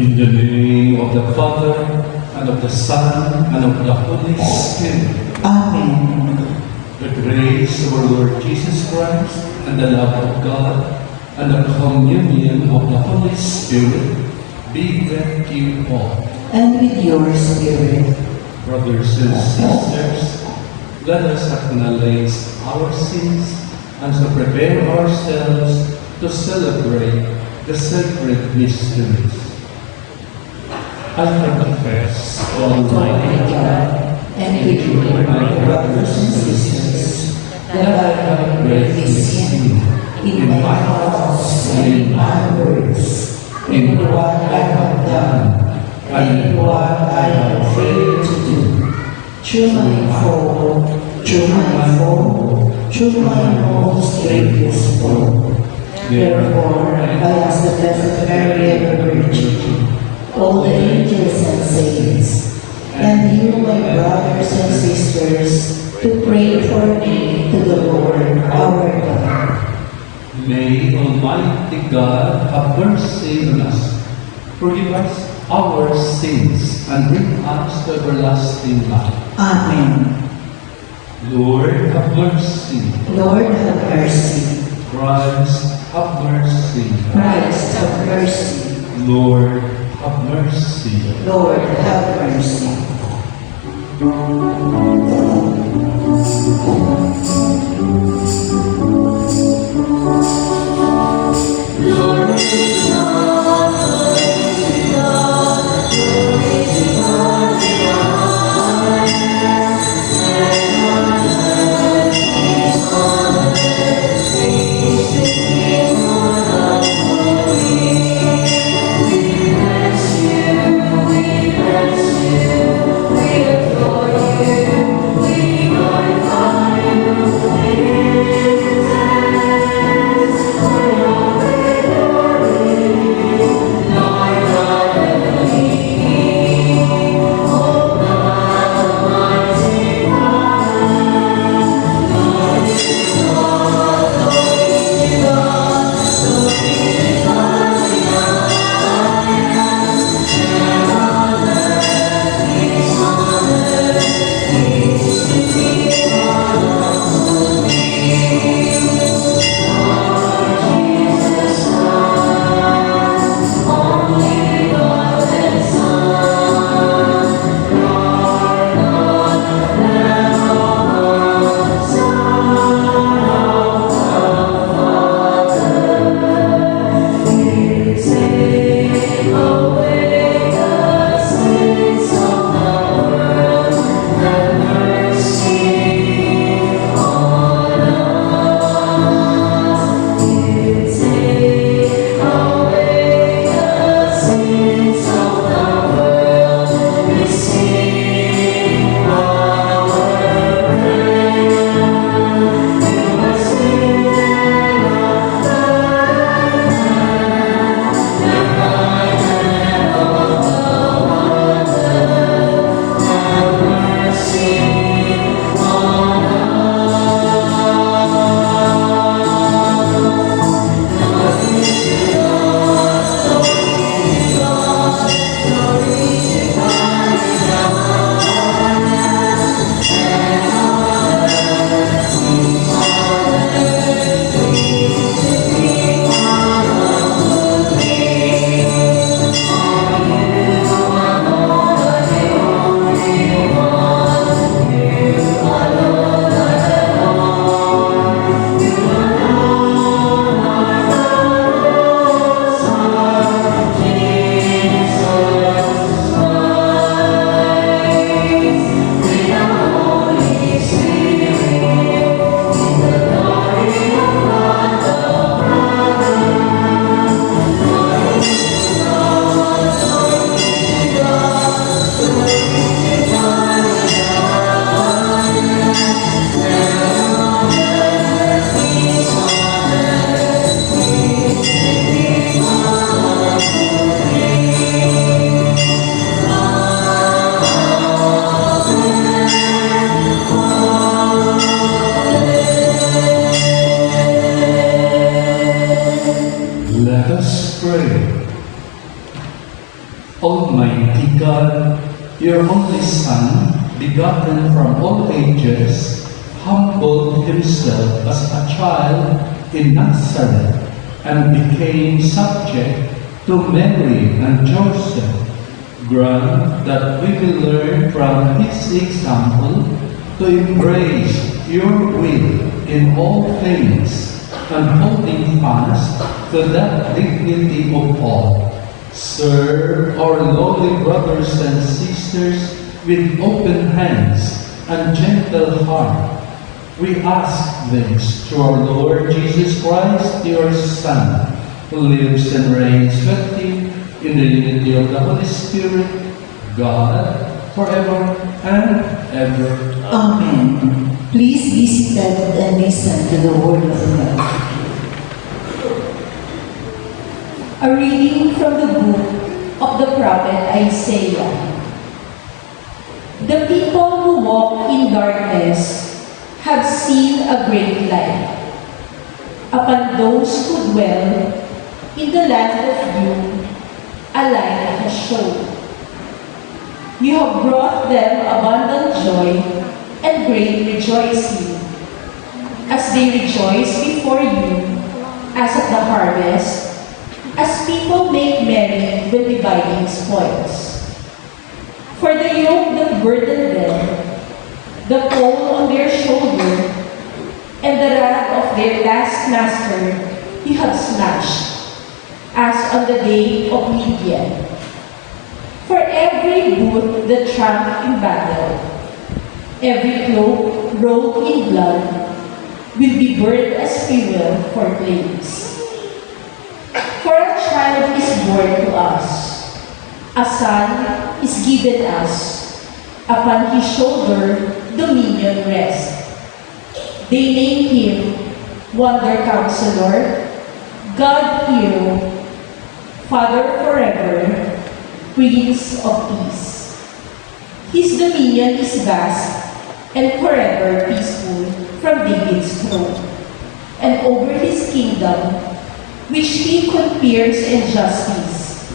In the name of the Father, and of the Son, and of the Holy Spirit. Amen. The grace of our Lord Jesus Christ, and the love of God, and the communion of the Holy Spirit be with you all. And with your spirit. Brothers and sisters, let us acknowledge our sins and so prepare ourselves to celebrate the sacred mysteries. I confess, Almighty God, and with you, my brothers and sisters, that I have greatly sinned in my thoughts and in my words, in what I have done, and in what I have failed to do. Through my fault, through my most grievous fault. Therefore, I ask the Blessed Mary, ever Virgin, all the angels and saints, and you, my brothers and sisters, to pray for me to the Lord our God. may Almighty God have mercy on us, forgive us our sins, and bring us to everlasting life. Amen. Lord, have mercy. Lord, have mercy. Christ, have mercy. Christ, have mercy. Lord, have mercy. Lord, have mercy. Almighty God, your only Son, begotten from all ages, humbled himself as a child in Nazareth and became subject to Mary and Joseph. Grant that we will learn from his example to embrace your will in all things, and holding fast to that dignity of all, serve our lowly brothers and sisters with open hands and gentle heart. We ask this through our Lord Jesus Christ, your Son, who lives and reigns with you in the unity of the Holy Spirit, God, forever and ever. Amen. Please be seated and listen to the word of God. A reading from the book of the prophet Isaiah. The people who walk in darkness have seen a great light. Upon those who dwell in the land of you, a light has shone. You have brought them abundant joy and great rejoicing, as they rejoice before you, as at the harvest, as people make merry when dividing spoils. For the yoke that burdened them, the pole on their shoulder, and the rod of their last master, you have smashed, as on the day of Midian. For every boot that tramped in battle, every cloak rolled in blood, will be burned as fuel for flames. For a child is born to us, a son is given us, upon his shoulder dominion rests. They name him Wonder Counselor, God Hero, Father forever, Prince of Peace. His dominion is vast and forever peaceful from David's throne, and over his kingdom, which he confers in justice,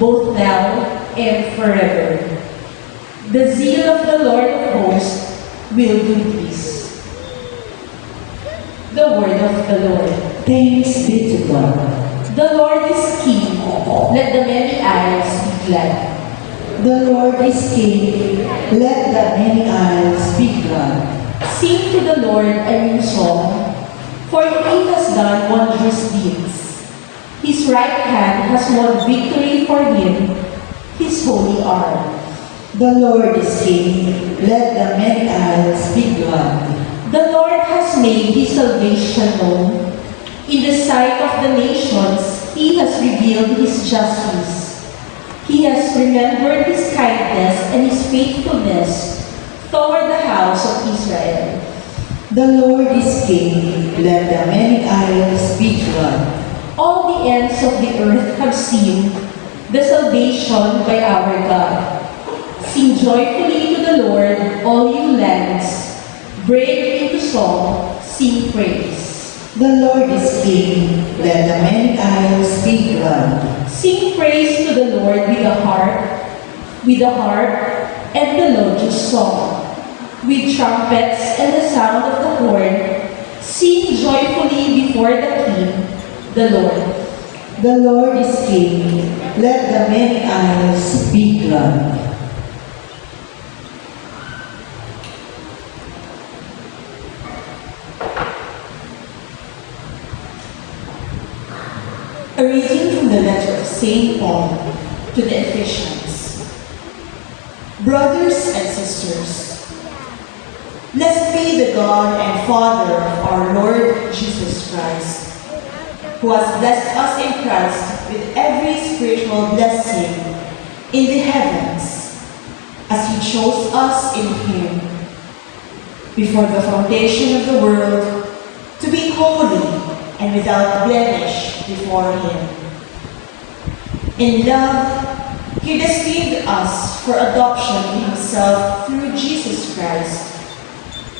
both now and forever. The zeal of the Lord of hosts will do this. The word of the Lord. Thanks be to God. The Lord is King. Let the many isles be glad. The Lord is King. Let the many isles be glad. Sing to the Lord a new song, for he has done wondrous deeds. His right hand has won victory for him, his holy arm. The Lord is King. Let the many isles be glad. The Lord has made his salvation known. In the sight of the nations, he has revealed his justice. He has remembered his kindness and his faithfulness toward the house of Israel. The Lord is King. Let the many isles be glad. All the ends of the earth have seen the salvation by our God. Sing joyfully to the Lord, all you lands. Break into song, sing praise. The Lord is King. Let the many isles be glad. Sing praise to the Lord with the harp and melodious song, with trumpets and the sound of the horn. Sing joyfully before the King, the Lord. The Lord is King. Let the many isles be glad. A reading from the letter of St. Paul to the Ephesians. Brothers and sisters, blessed be the God and Father of our Lord Jesus Christ, who has blessed us in Christ with every spiritual blessing in the heavens, as he chose us in him before the foundation of the world to be holy and without blemish before him. In love, he destined us for adoption to himself through Jesus Christ,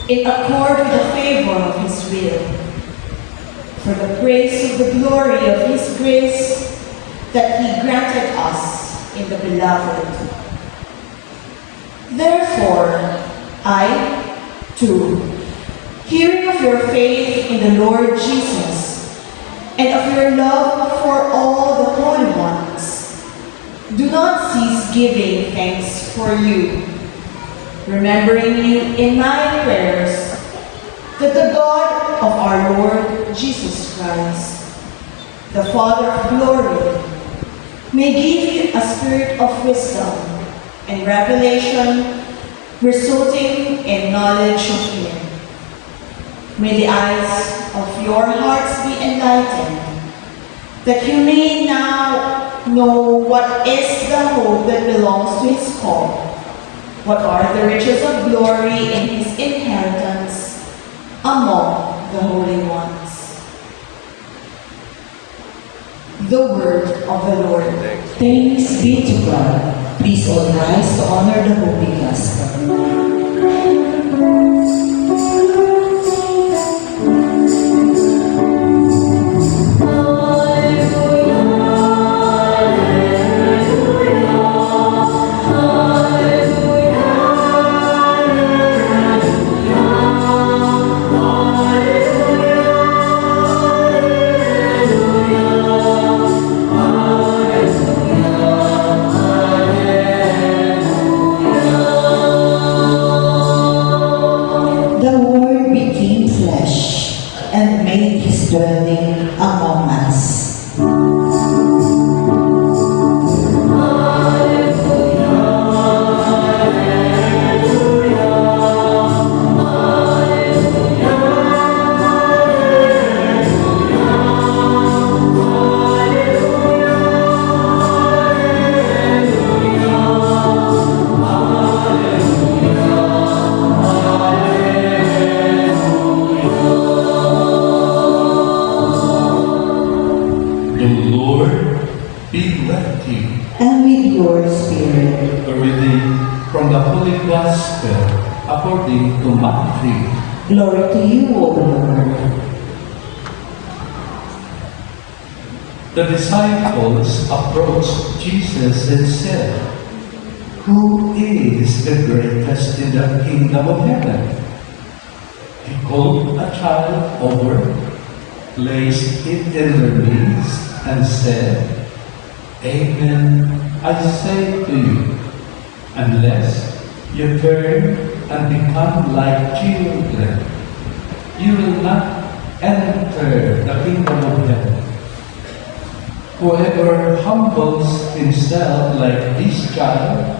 in accord with the favor of his will, for the praise of the glory of his grace that he granted us in the Beloved. Therefore, I, too, hearing of your faith in the Lord Jesus and of your love for all the holy ones, do not cease giving thanks for you, remembering you in my prayers, that the God of our Lord Jesus Christ, the Father of glory, may give you a spirit of wisdom and revelation resulting in knowledge of Him. May the eyes of your hearts be enlightened, that you may now know what is the hope that belongs to His call, what are the riches of glory in His inheritance among the holy ones. The word of the Lord. Thanks be to God. Please all rise to honor the Holy Gospel. The Word became flesh and made His dwelling among us. The Lord be with you. And with your spirit. A reading from the Holy Gospel according to Matthew. Glory to you, O Lord. The disciples approached Jesus and said, "Who is the greatest in the kingdom of heaven?" He called a child over, placed it in their midst, and said, "Amen, I say to you, unless you turn and become like children, you will not enter the kingdom of heaven. Whoever humbles himself like this child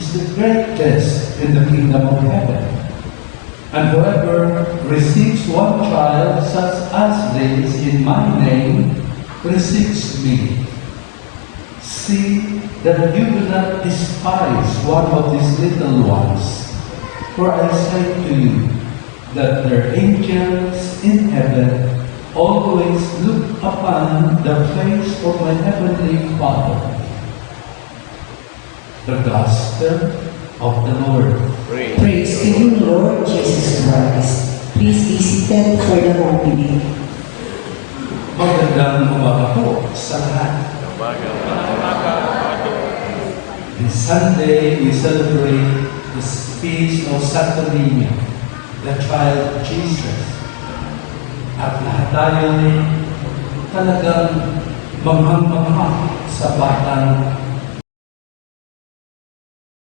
is the greatest in the kingdom of heaven. And whoever receives one child such as this in my name receives me. See that you do not despise one of these little ones, for I say to you that their angels in heaven always look upon the face of my heavenly Father." The Gospel of the Lord. Praise to you, Lord Jesus Christ. Please be seated for the homily. Magandang umaga po sa lahat. This Sunday, we celebrate the feast of Santa Maria, the child Jesus. At lahat tayo talagang manghang-manghang sa batang